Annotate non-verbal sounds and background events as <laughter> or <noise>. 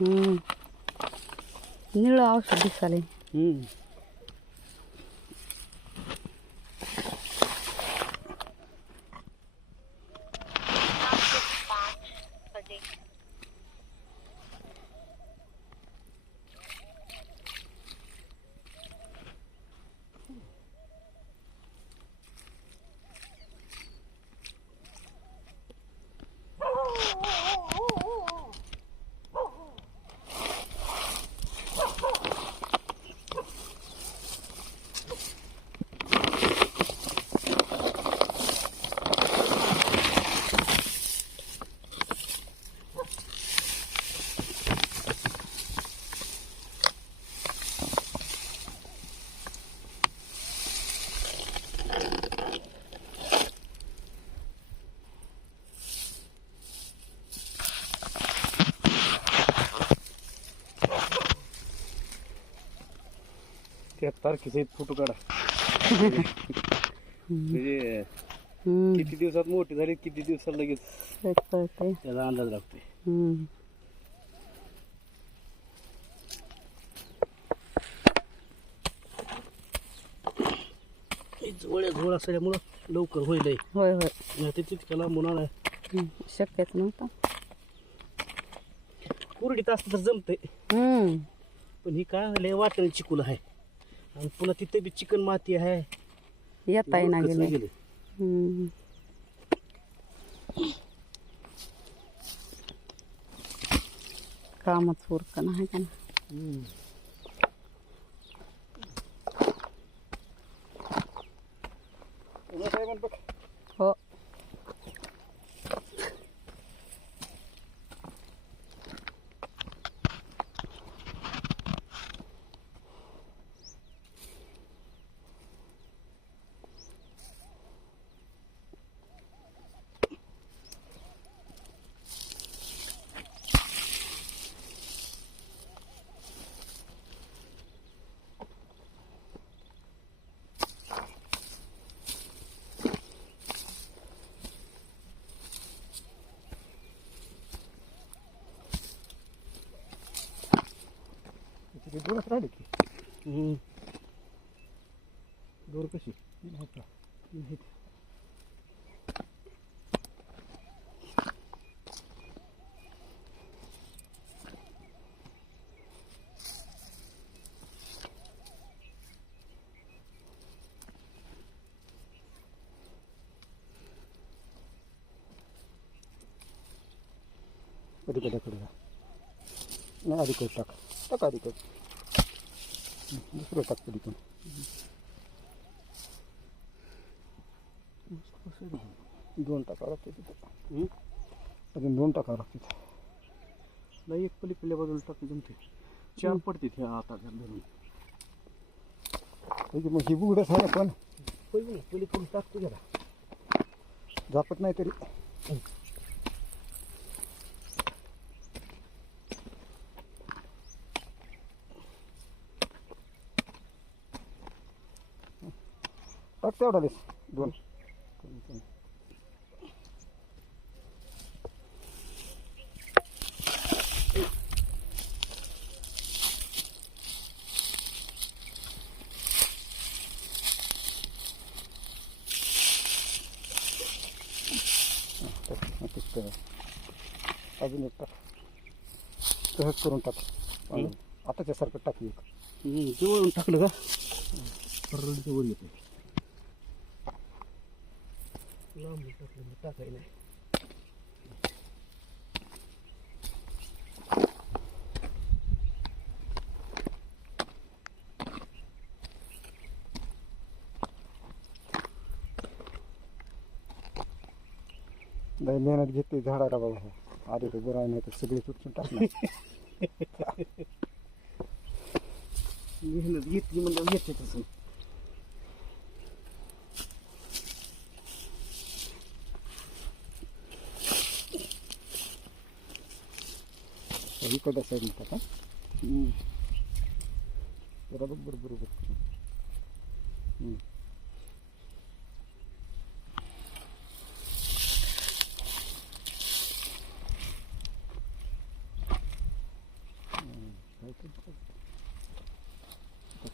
हम्म. निळं औषध दिसाले हम्म. त्या तारखेचा एक फोटो काढा म्हणजे. किती दिवसात मोठी झाली किती दिवसात लगेच त्याचा अंदाज लागतोय. जवळ जवळ असल्यामुळं लवकर होईल. होय होय ते तितकं लांबून आलाय. शक्यच नव्हतं कुरडीत असतं तर जमतंय. पण ही काय झालंय वाटण चिकूल आहे आणि पुन्हा तिथे बी चिकन माती आहे. येता येईना उरकत नाही गेले. गेलं. हम्म. कामच उरक नाही का ना? तुला काय म्हणतो? हो तिथे दूरच राहिले की हम्म. दूर कशी नाही का? नाही. कधी कधी कधी नाही आधी कट टाक टाक आधी कट दुसरं टाक कधी पण दोन टाकावं लागते तिथं अजून दोन टाकावं लागते नाही एक पलीकडल्या बाजूला टाकून जमते चार पडते ह्या आता धरून मग ही बुगडच आहे पण पलीकडून टाकतो जरा झापत नाही तरी तेवढा दिस. दोन. अजून एक टाक. तसंच करून टाक. आताच्यासारखं टाकलं एक. जवळून टाकलं का? परत जवळ येते लांब टाकलं टाकाय नाही मेहनत घेतली झाडाला बाबा. आधी तर बरं नाही तर सगळे तुटून टाकणार. <laughs> मेहनत घेतली म्हणजे घेते तसं. इकडं साईड टाका बरोबर बरोबर